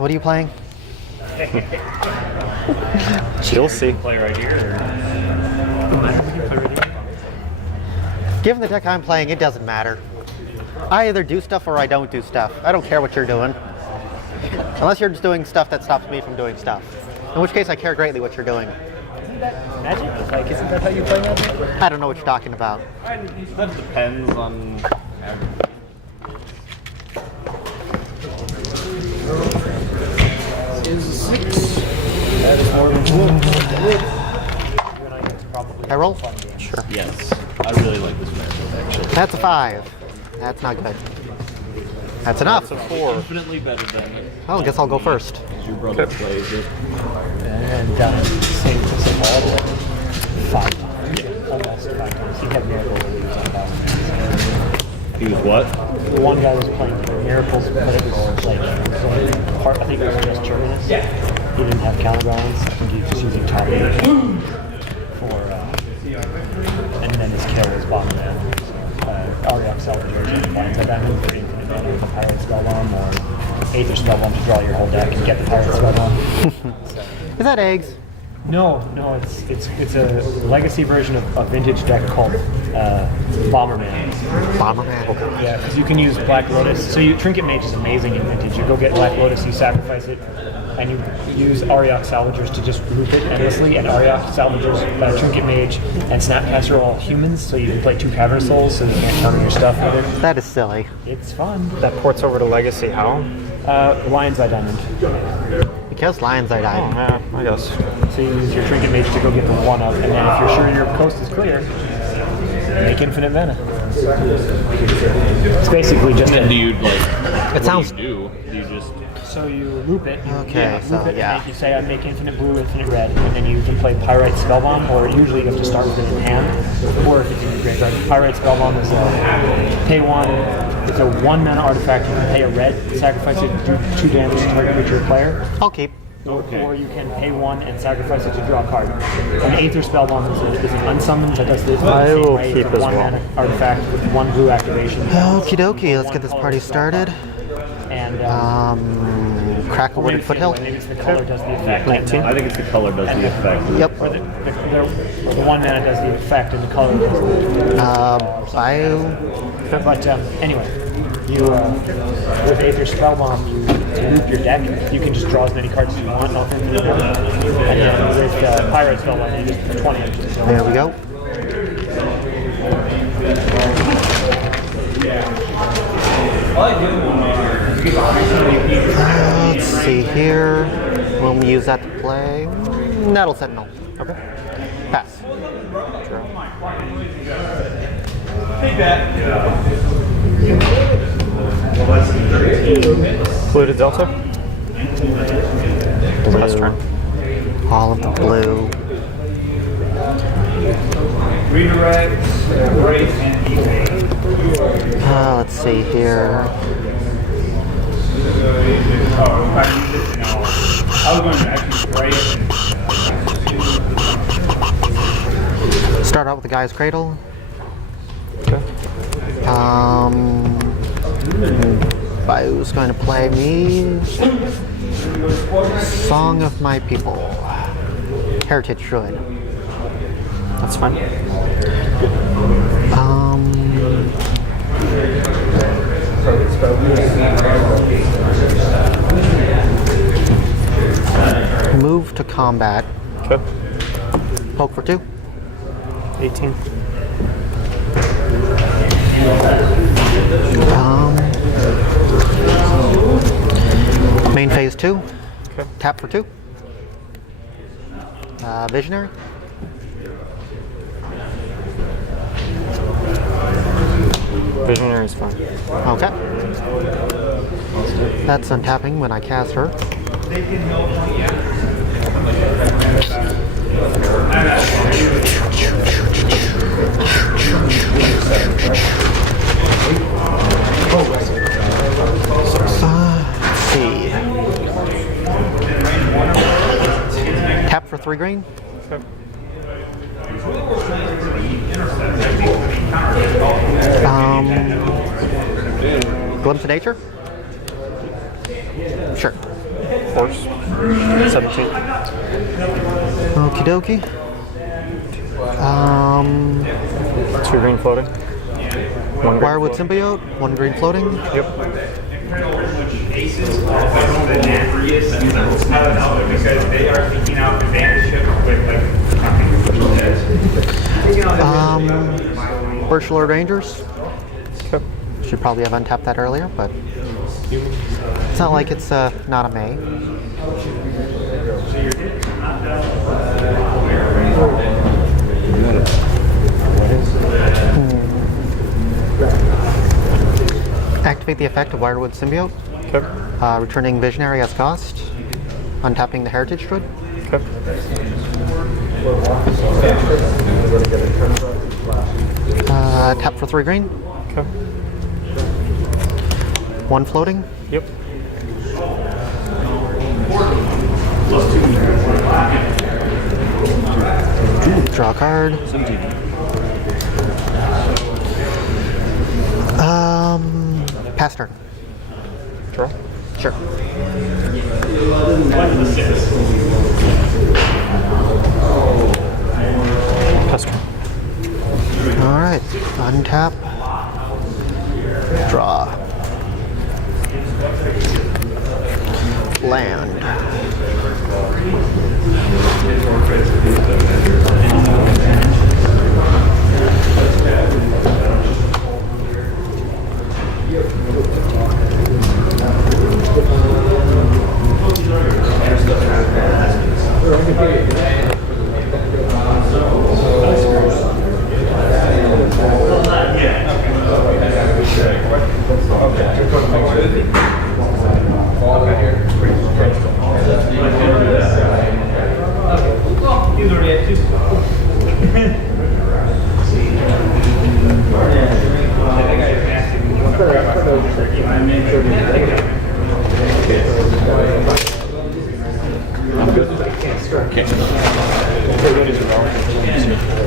so what are you playing? You'll see. Play right here. Given the deck I'm playing, it doesn't matter. I either do stuff or I don't do stuff. I don't care what you're doing. Unless you're just doing stuff that stops me from doing stuff. In which case I care greatly what you're doing. Isn't that magic? Like, isn't that how you play magic? I don't know what you're talking about. That depends on... Is a 6. That is more than I roll? Sure. Yes. I really like this matchup, actually. That's a 5. That's not good. That's enough. That's a 4. Infinitely better than it. Well, I guess I'll go first. Your brother plays it. And same all 5 times. Yeah. Almost 5 times. He had miracles when he was on balance. He was what? The one guy was playing miracles, but it was like part. I think it was just Terminus. Yeah. He didn't have counterbalance. I think he was just using top 8 for, and then his kill was bottom man. Ariok Salvador and Blindside Diamond for infinite mana with a Pirate Spellbomb or Aether Spellbomb to draw your whole deck and get the Pirate Spellbomb. So. Is that eggs? No, it's a legacy version of a vintage deck called Bomberman. Bomberman. Okay. Yeah, because you can use Black Lotus. So Trinket Mage is amazing in vintage. You go get Black Lotus, you sacrifice it, and you use Ariok Salvagers to just loop it endlessly. And Ariok Salvagers, Trinket Mage, and Snapcaster are all humans, so you can play 2 Cavern Souls, so you can't counter your stuff with it. That is silly. It's fun. That ports over to Legacy. How? Lion's Eye Diamond. Because Lion's Eye Oh, died. yeah, I guess. So you use your Trinket Mage to go get the 1-up, and then if you're sure your coast is clear, make infinite mana. It's basically just And then do you, like, It what sounds- do you do? Do you just... So you loop it. Okay, so, loop it, yeah. And you say I make infinite blue, infinite red, and then you can play Pyrite Spellbomb, or usually you have to start with it in hand, or if it's in your graveyard. Pyrite Spellbomb is a pay 1. It's a 1 mana artifact. You can pay a red, sacrifice it, do 2 damage to target creature or player. I'll keep. Okay. Or you can pay 1 and sacrifice it to draw a card. An Aether Spellbomb is an unsummoned that does the I will same way. keep It's a as 1 well. mana artifact with 1 blue activation. Okie dokie, let's get this party started. And Cracklewood and Foothill. maybe it's the color does the effect. 19. I think it's the color does the effect. Yep. Or the 1 mana does the effect and the color does the But anyway, you with Aether Spellbomb, to loop your deck, you can just draw as many cards as you want, not infinite mana. And then with Pirate Spellbomb, you just put 20 into the zone. There we go. Let's see here. We'll use that to play. Nettle Sentinel. Okay. Pass. Blue to Delta. Last turn. All of the blue. Redirect, break, and evade. Let's see here. I was going to actually break. Start out with the Guy's Cradle. Okay. Bayou's going to play me Song of My People. Heritage Druid. That's fine. Move to combat. Okay. Poke for 2. 18. Main phase 2. Okay. Tap for 2. Visionary. Visionary is fine. Okay. That's untapping when I cast her. Let's see. Tap for 3 green. Okay. Glimpse of Nature? Sure. Force. 17. Okie dokie. 2 green floating. 1 green Wirewood floating. Symbiote, 1 green floating. Yep. First Lord Rangers. Okay. Should probably have untapped that earlier, but it's not like it's not a May. Activate the effect of Wirewood Symbiote, Okay. returning Visionary as cost, untapping the Heritage Druid. Okay. Tap for 3 green, Okay. 1 floating. Yep. Draw a card. Pass turn. Draw. Sure. Pass turn. All right. Untap. Draw. Land.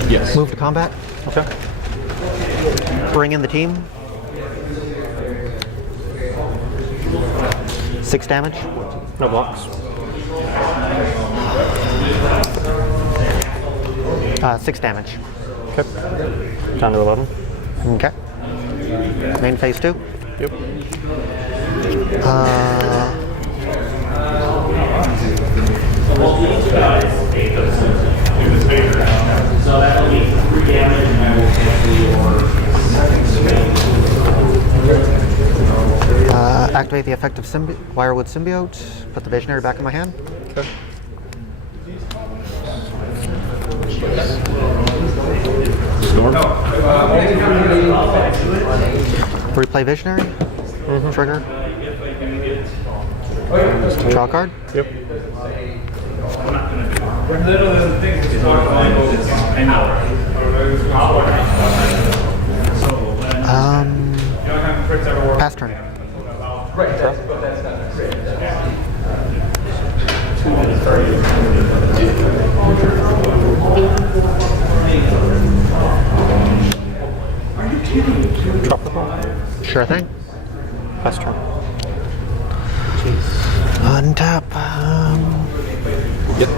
Yes. Move to combat. Okay. Bring in the team. 6 damage. No blocks. 6 damage. Okay. Down to 11. Okay. Main phase 2. Yep. Activate the effect of Wirewood Symbiote. Put the Visionary back in my hand. Okay. Replay Visionary. Trigger. Draw a card. Yep. Pass turn. Drop the ball. Sure thing. Pass turn. Untap. Yep.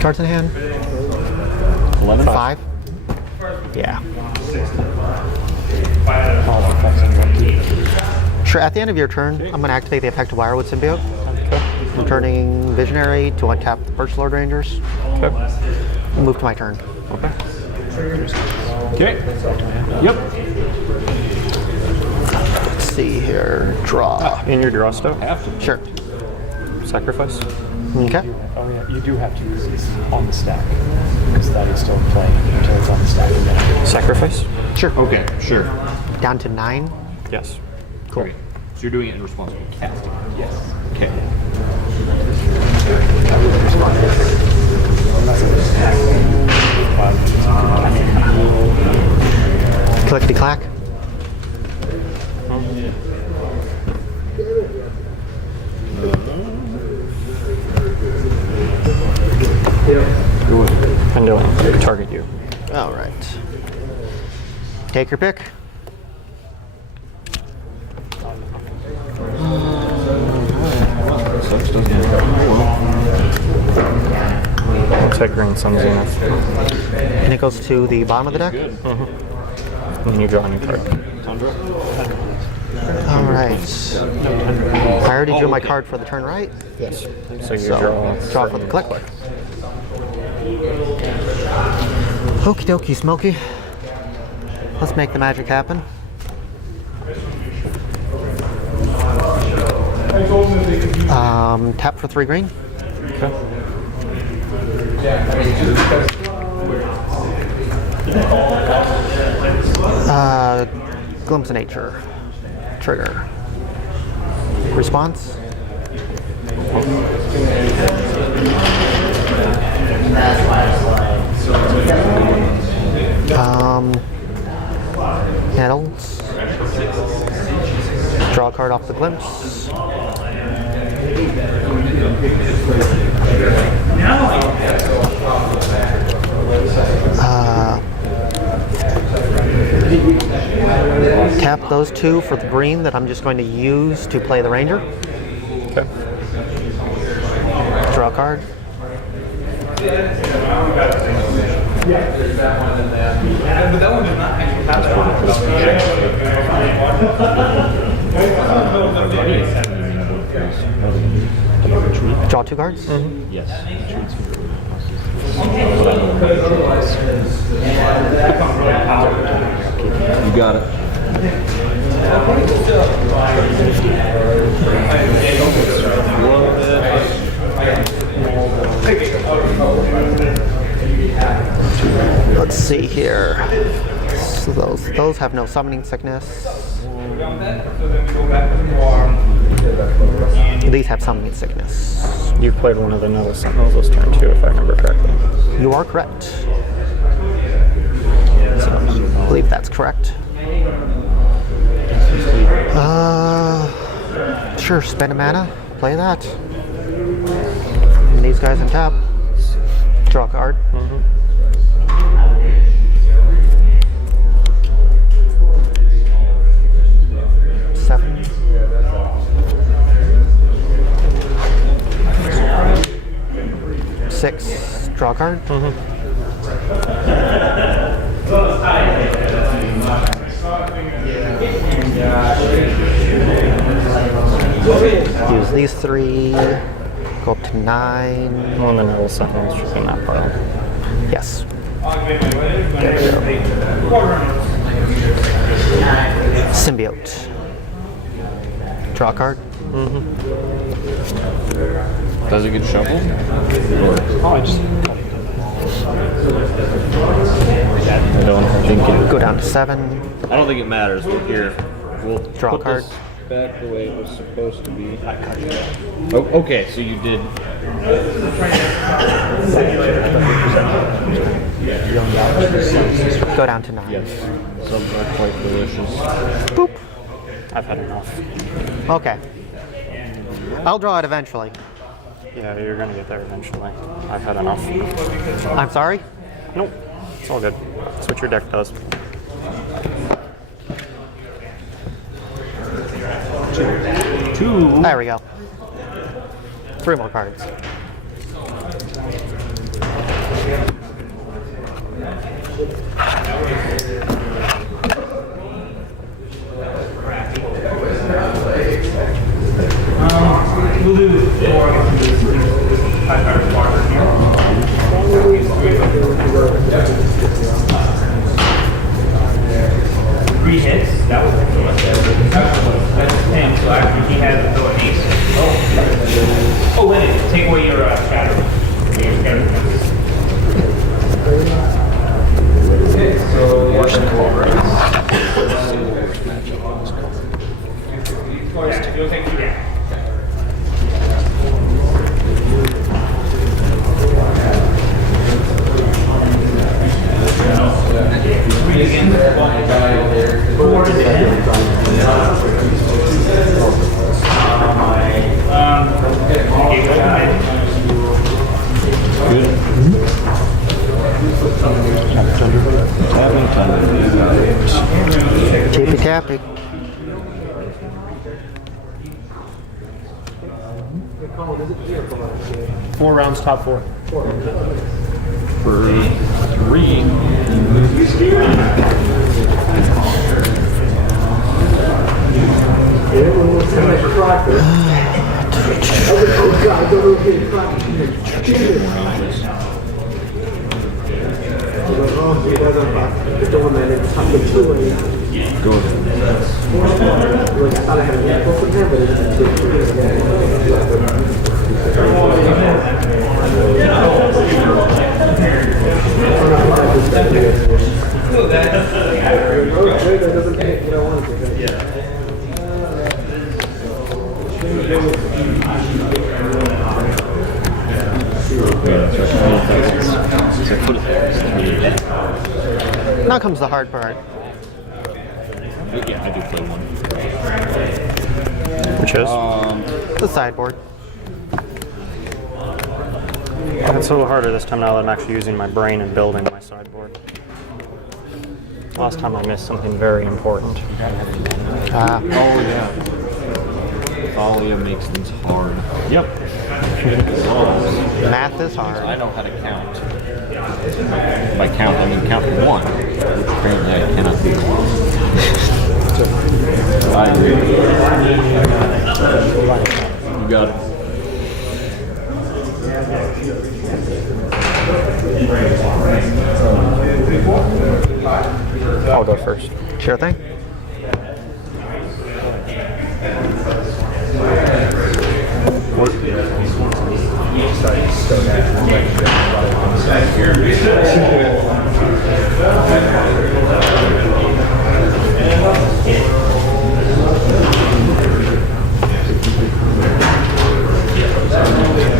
Cards in hand. 11. 5. Yeah. Sure. At the end of your turn, I'm going to activate the effect of Wirewood Symbiote, Okay. returning Visionary to untap the First Lord Rangers. Okay. And move to my turn. Okay. Okay. Yep. Let's see here. Draw. In your draw step. Have to. Sure. Sacrifice. Okay. Oh yeah, you do have to use this on the stack because that is still playing until it's on the stack. And then Sacrifice. Sure. Okay, sure. Down to 9. Yes. Cool. Okay. So you're doing it in response to casting. yes. Okay. Clickety clack. And don't target you. All right. Take your pick. Take green, sun zenith. And it goes to the bottom of the deck? And you draw a new card. Alright. I already drew my card for the turn, right? Yes. So you So, draw for the click. Okie dokie, Smokey. Let's make the magic happen. Tap for 3 green. Okay. Glimpse of Nature. Trigger. Response. Nettles. Draw a card off the glimpse. Tap those 2 for the green that I'm just going to use to play the ranger. Okay. Draw a card. Draw 2 cards. Yes. You got it. Let's see here. So those have no summoning sickness. These have summoning sickness. You played one of the Nettle Sentinels this turn too, if I remember correctly. You are correct. So, I believe that's correct. Sure, spend a mana, play that. And these guys on top. Draw a card. 7. Six. Draw a card. Use these 3. Go up to 9. One of the Nettle Sentinels should be in that pile. Yes. There we go. Symbiote. Draw a card. Does it get shuffled? Oh, I just. I don't think it. Go down to 7. I don't think it matters. But here, we'll Draw a put card. this back the way it was supposed to be. Oh, okay, so you did. Go down to 9. Yes. Some are quite delicious. Boop. I've had enough. Okay. I'll draw it eventually. Yeah, you're gonna get there eventually. I've had enough. I'm sorry? Nope. It's all good. That's what your deck does. Two. There we go. 3 more cards. We'll do 3 hits. That was that's the thing. So after he had to throw an ace. Oh, wait. Take away your shadow. Your shadow. Okay, so worst you'll take 2 down. Tippy tappy. Four rounds, top 4. For 3. Now comes the hard part. Yeah, I do play one. Which is? The sideboard. It's a little harder this time now that I'm actually using my brain and building my sideboard. Last time I missed something very important. Ah, Oh yeah. Thalia makes things hard. Yep. math is I hard. know how to count. By count, I mean count to 1, which apparently I cannot do. I agree. You got it. I'll go first. Sure thing.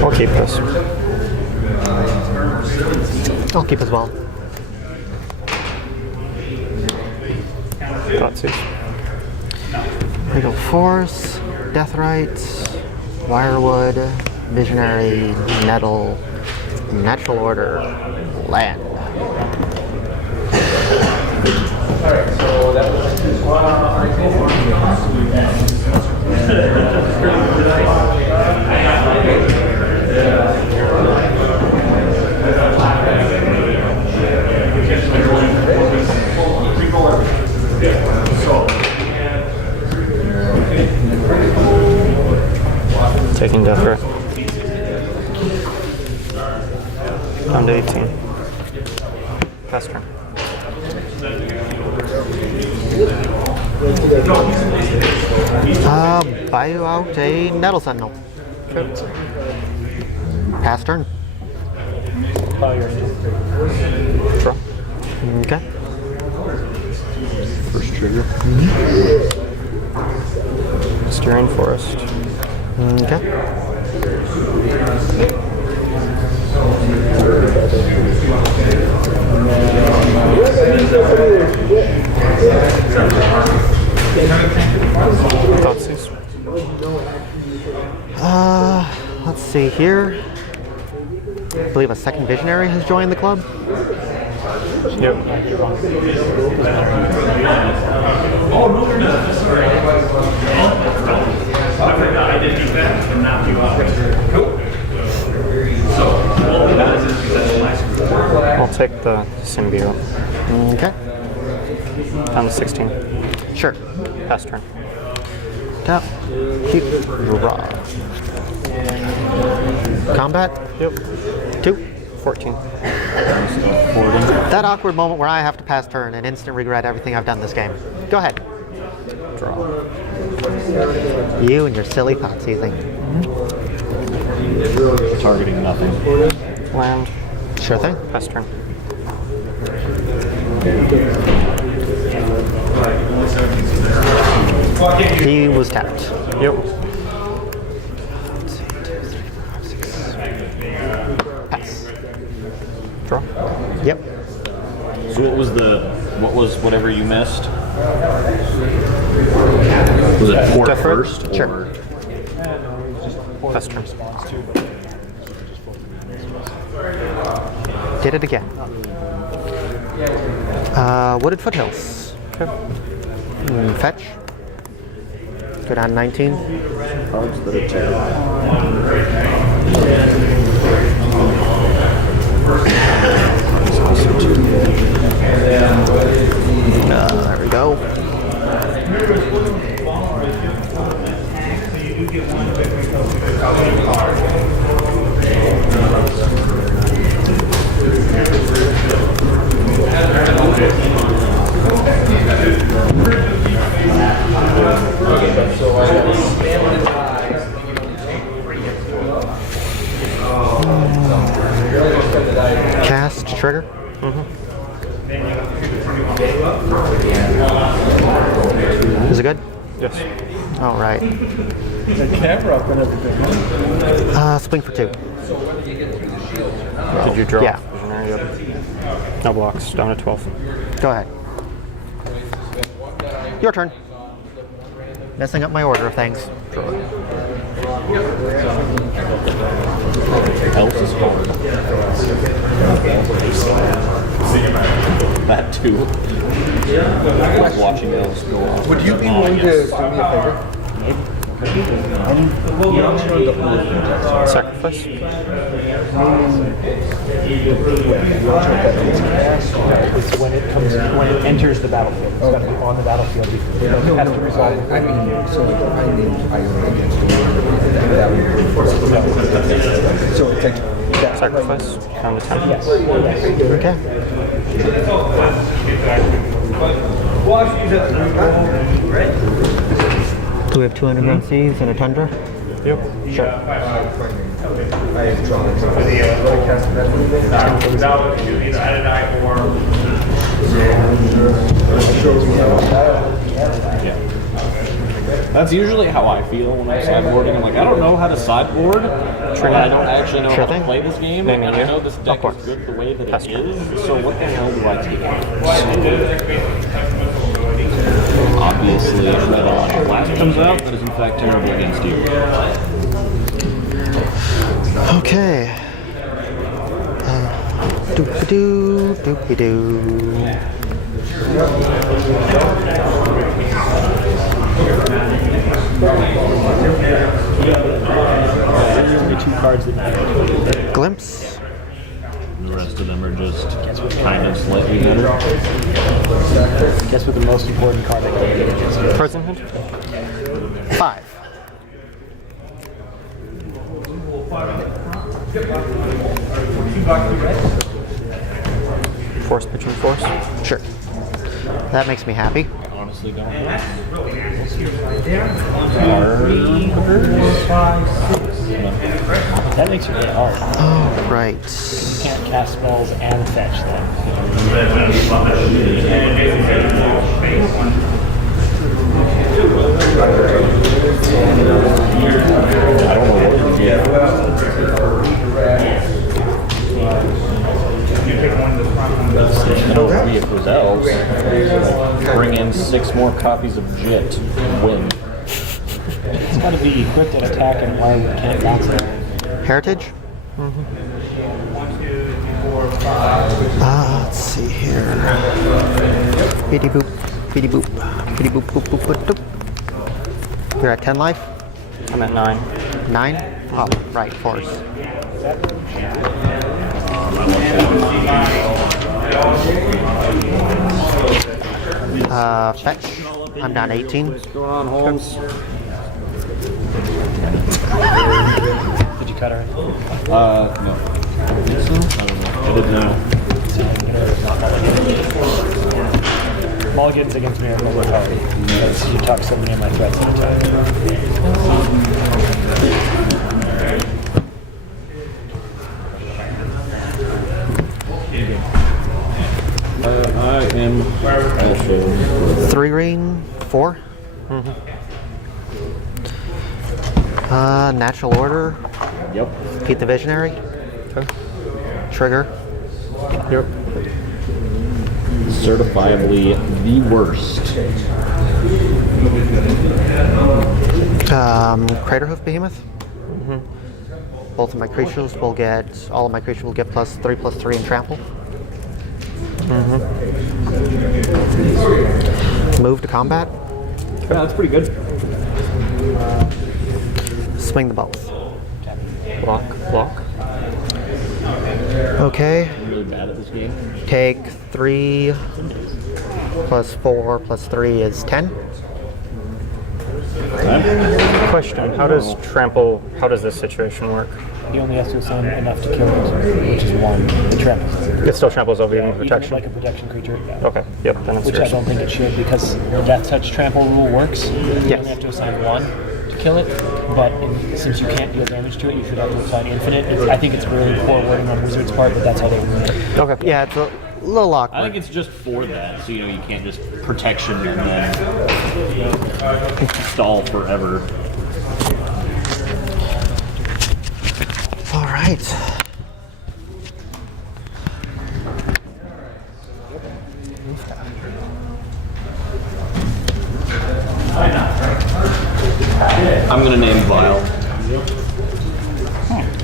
I'll keep this. I'll keep as well. Proxy. Regal Force, Deathrite, Wirewood, Visionary, Nettle, Natural Order, Land. Taking death right. Down to 18. Pass turn. Buy you out a Nettle Sentinel. Pass turn. Draw. Okay. First trigger. Steering Forest. Okay. Proxies. Let's see here. I believe a second visionary has joined the club. Yep. I did do that and knock you out. Cool. So, I'll take the symbiote. Okay. Down to 16. Sure. Pass turn. Tap. Keep. Draw. Combat. Yep. 2. 14. That awkward moment where I have to pass turn and instant regret everything I've done this game. Go ahead. Draw. You and your silly thought seizing. Targeting nothing. Land. Sure thing. Pass turn. He was tapped. Yep. Pass. Draw. Yep. So what was whatever you missed? Was it port Death first? Row? Sure. Or? Pass turn. Did it again. Wooded Foothills. Okay. Fetch. Go down 19. Cards that attack. There we go. Cast trigger. Is it good? Yes. All right. The camera up and everything. Swing for 2. Did you draw? Yeah. Visionary? Yep. No blocks. Down to 12. Go ahead. Your turn. Messing up my order of things. Elves is hard. That too. I was watching Elves go off. Would you be willing to do me a favor? I'm not sure the whole Sacrifice. It's when it enters the battlefield. It's got to be on the battlefield. You have to resolve it. I mean, I against the so it takes that Sacrifice. Count to 10. Yes. Okay. Do we have 2 underground seas and a tundra? Yep. Sure. That's usually how I feel when I'm sideboarding. I'm like, I don't know how to sideboard. I don't actually know how to play this game. Name And it I know here. this deck Of is course. good the way that That's it is. So what the hell do I take? Obviously, if that electric blast comes out, that is in fact terrible against you. Okay. Doop-a-doo, doop-a-doo. The 2 cards that Glimpse. The rest of them are just kind of slightly better. guess what the most important card I can get against you. Prison hint. 5. Force pitching force. Sure. That makes me happy. Honestly, don't know. That makes it really hard. All right. You can't cast spells and fetch them. I don't know what to do. If it was Elves, bring in 6 more copies of Jit, win. It's got to be equipped and attack and why we can't bounce it. Heritage? Let's see here. Bitty boop, bitty boop, bitty boop, boop, boop, boop, boop. You're at 10 life? I'm at 9. 9? Oh, right, force. Fetch. I'm down 18. What's going on, Holmes? Did you cut her? No. I don't think so. I don't know. I didn't know. Mulligans against miracles are hard because you tuck so many of my threats at a time. I am also 3 green, 4. Natural order. Yep. Pete the Visionary. Okay. Trigger. Yep. Certifiably the worst. Craterhoof Behemoth. Both of my creatures will get, all of my creatures will get +3/+3 in trample. Move to combat. Yeah, that's pretty good. Swing the both. Block. Block. Okay. Move really bad at this game. Take 3 plus 4 plus 3 is 10. Question: how does trample? How does this situation work? He only has to assign enough to kill it, which is 1. It tramples. It still tramples over even Even protection. like a protection creature. Yeah. Okay. Yep. Then it's Which I yours. don't think it should, because the death touch trample rule works. You Yes. only have to assign 1 to kill it, but since you can't deal damage to it, you should have to assign infinite. I think it's really poor wording on Wizard's part, but that's how they rule it. Okay. Yeah, it's a little awkward. I think it's just for that, so you can't just protection and then stall forever. All right. I'm gonna name Vile.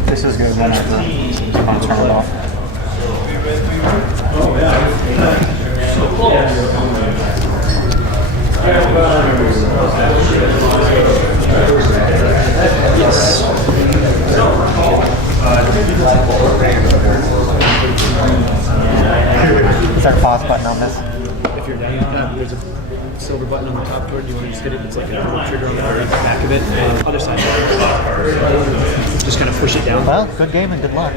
This is good. Then I'll turn it off. Is there a pause button on this? If you're down, there's a silver button on the top door. Do you want to just hit it? It's like a little trigger on the very back of it. Other side. Just kind of push it down. Well, good game and good luck.